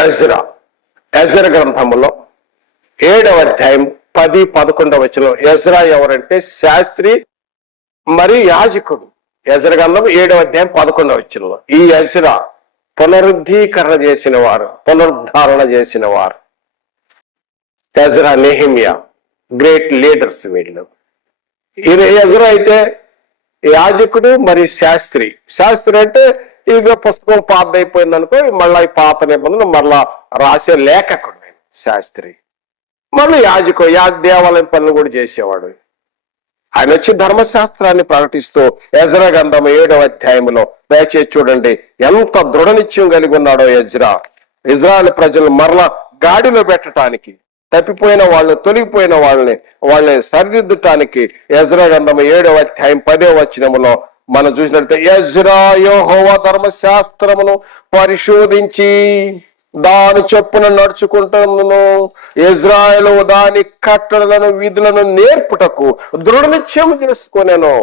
Ezra గ్రంథములో 7వ అధ్యాయం 10-11 వచనం. ఎజ్రా ఎవరంటే శాస్త్రి మరి యాజకుడు. ఎజ్రా గ్రంథం 7వ అధ్యాయం 11వ వచనంలో ఈ ఎజ్రా పునరుద్ధరణ చేసిన వారు. ఎజ్రా, నెహెమియా గ్రేట్ లీడర్స్ వీళ్ళు. ఈయన ఎజ్రా అయితే యాజకుడు మరి శాస్త్రి అంటే ఇక పుస్తకం పాత అయిపోయింది అనుకో, మళ్ళీ ఈ పాత నిబంధన మళ్ళా రాసే లేఖకుడు శాస్త్రి. మళ్ళీ దేవాలయం పనులు కూడా చేసేవాడు. ఆయన వచ్చి ధర్మశాస్త్రాన్ని ప్రకటిస్తూ ఎజ్రా గ్రంథం 7వ అధ్యాయంలో దయచేసి చూడండి ఎంత దృఢ నిశ్చయం కలిగి ఉన్నాడో ఎజ్రా. ఇజ్రాయెల్ ప్రజలు మరలా గాడిలో పెట్టడానికి, తప్పిపోయిన వాళ్ళని, తొలగిపోయిన వాళ్ళని సరిదిద్దటానికి ఎజ్రా గ్రంథం 7వ అధ్యాయం 10వ వచనములో మనం చూసినట్లయితే, ఎజ్రా యెహోవా ధర్మశాస్త్రమును పరిశోధించి దాని చొప్పున నడుచుకుంటున్నాను, ఇజ్రాయేలు దాని కట్టడలను విధులను నేర్పుటకు దృఢ నిశ్చయం చేసుకొనెను.